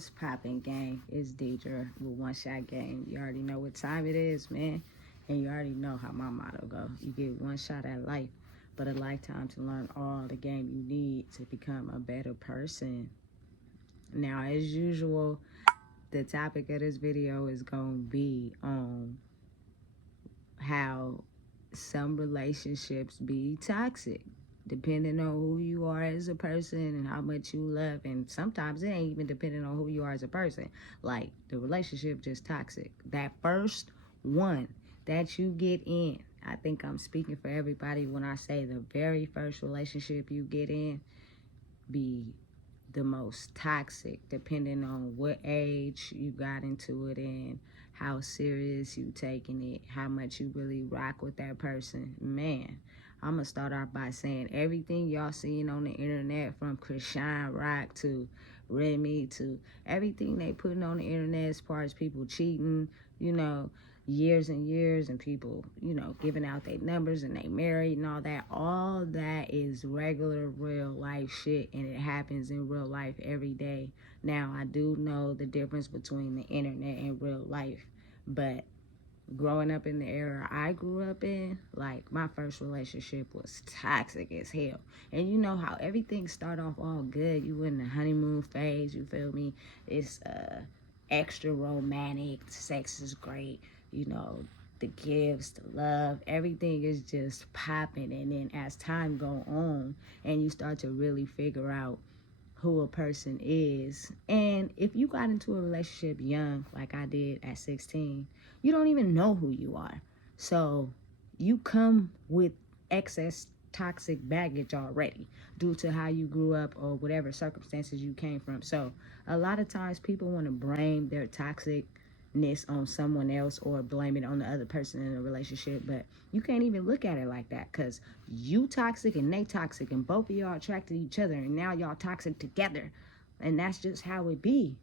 What's poppin', gang? It's Deidre with One Shot Game. You already know what time it is, man. And you already know how my motto go. You get one shot at life, but a lifetime to learn all the game you need to become a better person. Now, as usual, the topic of this video is going to be on how some relationships be toxic, depending on who you are as a person and how much you love. And sometimes it ain't even depending on who you are as a person. Like, the relationship just toxic. That first one that you get in, I think I'm speaking for everybody when I say the very first relationship you get in be the most toxic, depending on what age you got into it and how serious you taking it, how much you really rock with that person. Man, I'm gonna start off by saying everything y'all seeing on the internet, from Krishan Rock to Remy to everything they putting on the internet as far as people cheating, you know, years and years, and people, you know, giving out their numbers and they married and all that is regular real life shit, and it happens in real life every day. Now, I do know the difference between the internet and real life, but growing up in the era I grew up in, like, my first relationship was toxic as hell. And you know how everything start off all good. You in the honeymoon phase, you feel me? It's extra romantic, sex is great, you know, the gifts, the love, everything is just popping. And then as time go on and you start to really figure out who a person is, and if you got into a relationship young, like I did at 16, you don't even know who you are. So you come with excess toxic baggage already due to how you grew up or whatever circumstances you came from. So a lot of times people want to blame their toxicness on someone else or blame it on the other person in a relationship, but you can't even look at it like that, because you toxic and they toxic and both of y'all attracted to each other and now y'all toxic together, and that's just how it be.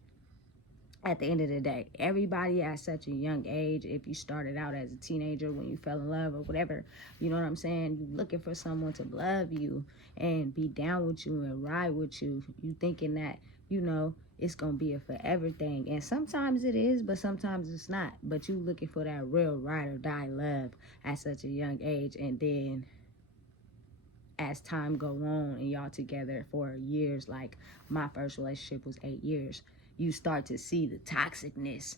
At the end of the day, everybody at such a young age, if you started out as a teenager when you fell in love or whatever, you know what I'm saying, you looking for someone to love you and be down with you and ride with you, you thinking that, you know, it's gonna be a forever thing. And sometimes it is, but sometimes it's not. But you looking for that real ride or die love at such a young age, and then as time go on and y'all together for years, like my first relationship was 8 years, you start to see the toxicness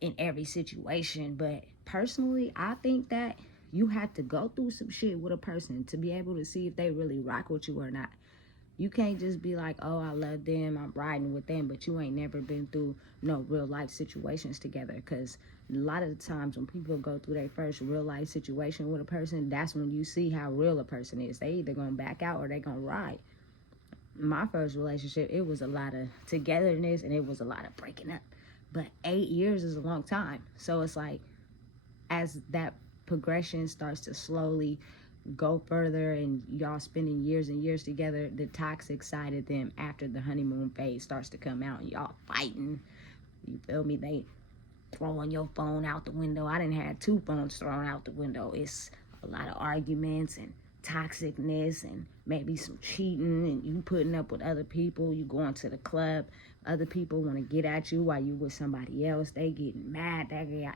in every situation. But personally, I think that you have to go through some shit with a person to be able to see if they really rock with you or not. You can't just be like, oh, I love them, I'm riding with them, but you ain't never been through no real life situations together. Because a lot of the times when people go through their first real life situation with a person, that's when you see how real a person is. They either gonna back out or they gonna ride. My first relationship, it was a lot of togetherness and it was a lot of breaking up. But 8 years is a long time. So it's like, as that progression starts to slowly go further and y'all spending years and years together, the toxic side of them after the honeymoon phase starts to come out and y'all fighting. You feel me? They throwing your phone out the window. I didn't have 2 phones thrown out the window. It's a lot of arguments and toxicness and maybe some cheating, and you putting up with other people. You going to the club, other people want to get at you while you with somebody else. They getting mad.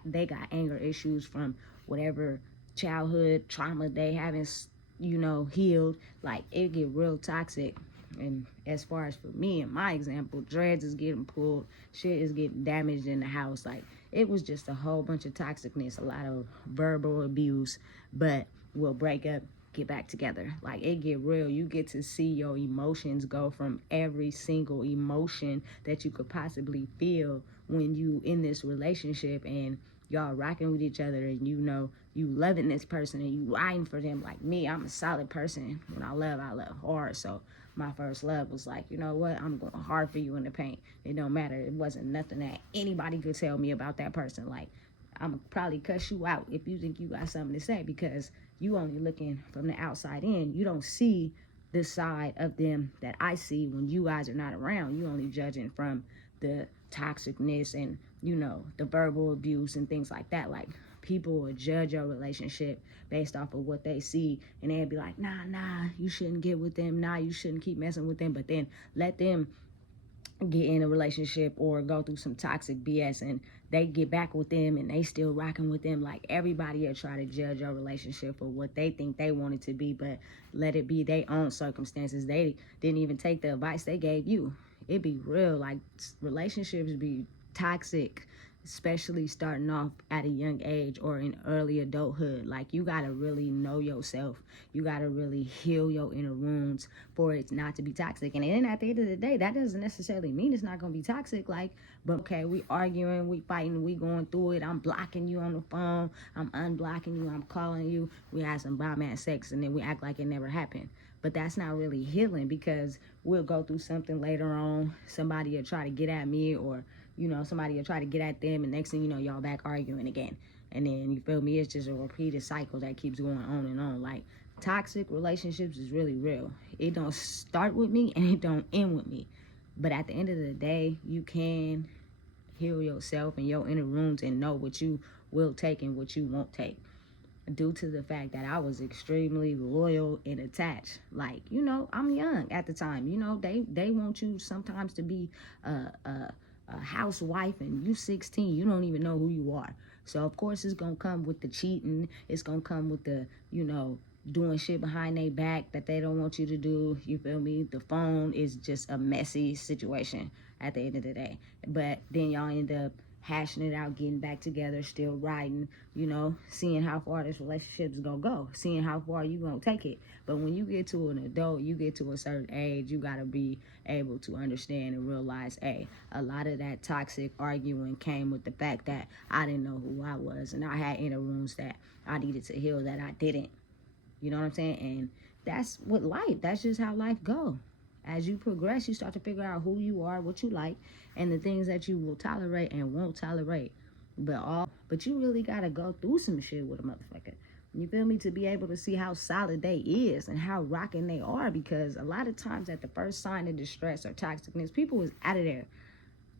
They got anger issues from whatever childhood trauma they haven't, you know, healed. Like, it get real toxic. And as far as for me and my example, dreads is getting pulled, shit is getting damaged in the house. Like, it was just a whole bunch of toxicness, a lot of verbal abuse, but we'll break up, get back together. Like, it get real. You get to see your emotions go from every single emotion that you could possibly feel when you in this relationship and y'all rocking with each other, and you know you loving this person and you riding for them. Like me, I'm a solid person. When I love hard. So my first love was like, you know what, I'm going hard for you in the paint. It don't matter. It wasn't nothing that anybody could tell me about that person. Like, I'm probably cuss you out if you think you got something to say, because you only looking from the outside in. You don't see the side of them that I see when you guys are not around. You only judging from the toxicness and, you know, the verbal abuse and things like that. Like, people will judge your relationship based off of what they see, and they'll be like, nah, you shouldn't get with them, nah, you shouldn't keep messing with them. But then let them get in a relationship or go through some toxic BS and they get back with them and they still rocking with them. Like, everybody will try to judge your relationship for what they think they want it to be, but let it be their own circumstances. They didn't even take the advice they gave you. It be real. Like, relationships be toxic, especially starting off at a young age or in early adulthood. Like, you gotta really know yourself. You gotta really heal your inner wounds for it not to be toxic. And then at the end of the day, that doesn't necessarily mean it's not gonna be toxic. Like, but okay, we arguing, we fighting, we going through it. I'm blocking you on the phone, I'm unblocking you, I'm calling you. We had some bomb ass sex, and then we act like it never happened. But that's not really healing, because we'll go through something later on. Somebody will try to get at me, or somebody will try to get at them, and next thing you know, y'all back arguing again. And then, you feel me, it's just a repeated cycle that keeps going on and on. Like, toxic relationships is really real. It don't start with me and it don't end with me. But at the end of the day, you can heal yourself and your inner wounds and know what you will take and what you won't take. Due to the fact that I was extremely loyal and attached. Like, I'm young at the time. They want you sometimes to be a housewife, and you 16, you don't even know who you are. So of course it's gonna come with the cheating. It's gonna come with the doing shit behind their back that they don't want you to do. You feel me? The phone is just a messy situation at the end of the day. But then y'all end up hashing it out, getting back together, still riding, seeing how far this relationship is gonna go, seeing how far you gonna take it. But when you get to an adult, you get to a certain age, you gotta be able to understand and realize, hey, a lot of that toxic arguing came with the fact that I didn't know who I was, and I had inner wounds that I needed to heal that I didn't. You know what I'm saying? And that's what life, that's just how life go. As you progress, you start to figure out who you are, what you like, and the things that you will tolerate and won't tolerate. But you really gotta go through some shit with a motherfucker. You feel me? To be able to see how solid they is and how rocking they are, because a lot of times at the first sign of distress or toxicness, people is out of there.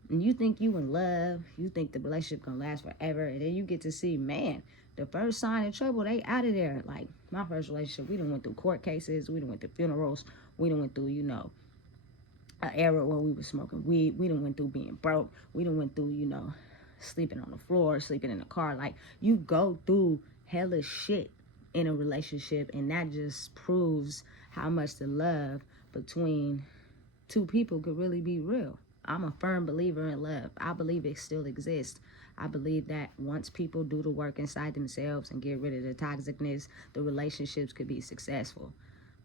And you think you in love, you think the relationship gonna last forever, and then you get to see, man, the first sign of trouble, they out of there. Like, my first relationship, we done went through court cases, we done went through funerals, we done went through, an era where we were smoking weed, we done went through being broke, we done went through, sleeping on the floor, sleeping in the car. Like, you go through hella shit in a relationship, and that just proves how much the love between two people could really be real. I'm a firm believer in love. I believe it still exists. I believe that once people do the work inside themselves and get rid of the toxicness, the relationships could be successful.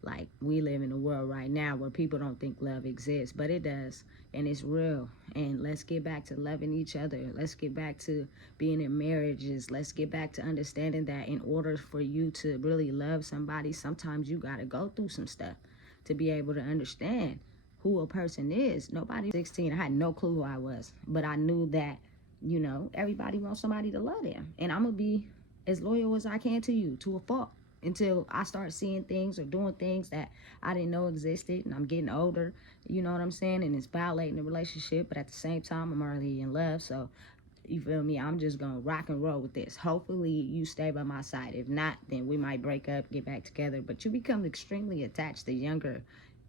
Like, we live in a world right now where people don't think love exists, but it does, and it's real. And let's get back to loving each other. Let's get back to being in marriages. Let's get back to understanding that in order for you to really love somebody, sometimes you gotta go through some stuff to be able to understand who a person is. Nobody 16, I had no clue who I was, but I knew that, everybody wants somebody to love them, and I'm gonna be as loyal as I can to you, to a fault, until I start seeing things or doing things that I didn't know existed, and I'm getting older, you know what I'm saying, and it's violating the relationship, but at the same time, I'm already in love, so you feel me? I'm just gonna rock and roll with this. Hopefully you stay by my side. If not, then we might break up, get back together. But you become extremely attached the younger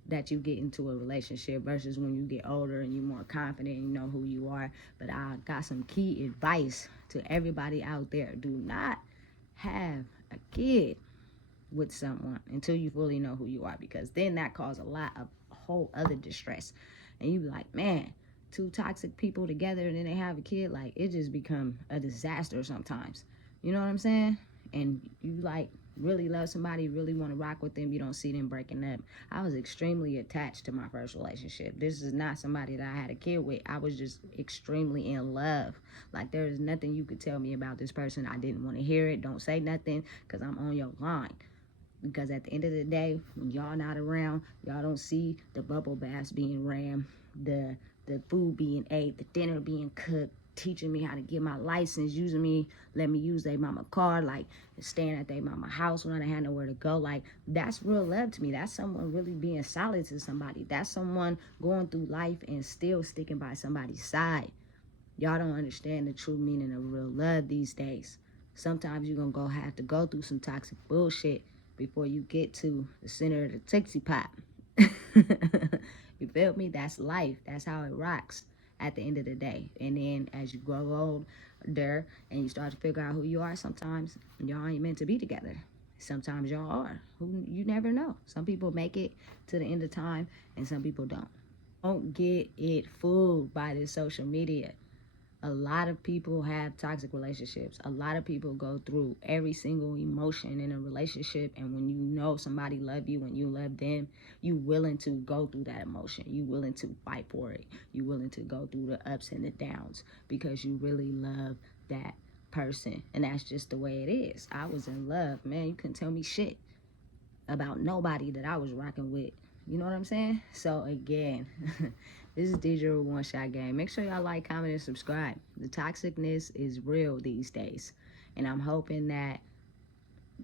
that you get into a relationship versus when you get older and you're more confident and you know who you are. But I got some key advice to everybody out there. Do not have a kid with someone until you fully know who you are, because then that causes a whole other distress. And you be like, man, two toxic people together and then they have a kid, like, it just become a disaster sometimes. You know what I'm saying? And you like really love somebody, really want to rock with them, you don't see them breaking up. I was extremely attached to my first relationship. This is not somebody that I had a kid with. I was just extremely in love. Like, there is nothing you could tell me about this person. I didn't want to hear it. Don't say nothing, because I'm on your line. Because at the end of the day, when y'all not around, y'all don't see the bubble baths being ran, the food being ate, the dinner being cooked, teaching me how to get my license, using me, let me use their mama car, like staying at their mama house when I had nowhere to go. Like, that's real love to me. That's someone really being solid to somebody. That's someone going through life and still sticking by somebody's side. Y'all don't understand the true meaning of real love these days. Sometimes you're gonna have to go through some toxic bullshit before you get to the center of the Tootsie Pop. You feel me? That's life. That's how it rocks at the end of the day. And then as you grow older and you start to figure out who you are, sometimes y'all ain't meant to be together. Sometimes y'all are. Who, you never know. Some people make it to the end of time and some people don't. Don't get it fooled by this social media. A lot of people have toxic relationships. A lot of people go through every single emotion in a relationship, and when you know somebody love you and you love them, you willing to go through that emotion. You willing to fight for it. You willing to go through the ups and the downs because you really love that person, and that's just the way it is. I was in love, man. You couldn't tell me shit about nobody that I was rocking with. You know what I'm saying? So again, this is DJ with One Shot Game. Make sure y'all like, comment, and subscribe. The toxicness is real these days. And I'm hoping that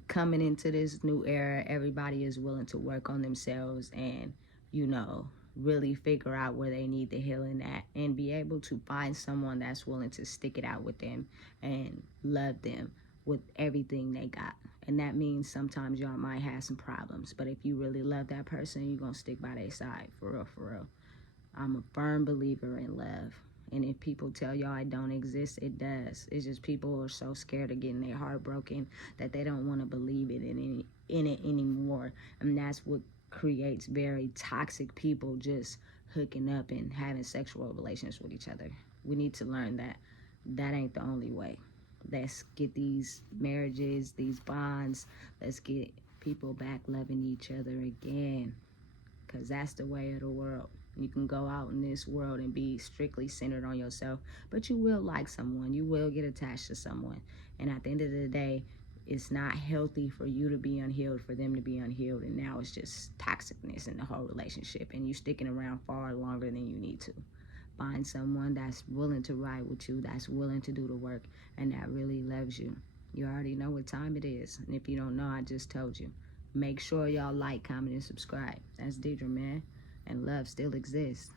coming into this new era, everybody is willing to work on themselves and, you know, really figure out where they need the healing at and be able to find someone that's willing to stick it out with them and love them with everything they got. And that means sometimes y'all might have some problems, but if you really love that person, you're gonna stick by their side, for real, for real. I'm a firm believer in love. And if people tell y'all it don't exist, it does. It's just people are so scared of getting their heart broken that they don't want to believe in it anymore. And that's what creates very toxic people just hooking up and having sexual relations with each other. We need to learn that that ain't the only way. Let's get these marriages, these bonds, let's get people back loving each other again, because that's the way of the world. You can go out in this world and be strictly centered on yourself, but you will like someone. You will get attached to someone. And at the end of the day, it's not healthy for you to be unhealed, for them to be unhealed. And now it's just toxicness in the whole relationship. And you sticking around far longer than you need to. Find someone that's willing to ride with you, that's willing to do the work, and that really loves you. You already know what time it is. And if you don't know, I just told you. Make sure y'all like, comment, and subscribe. That's Deidre, man. And love still exists.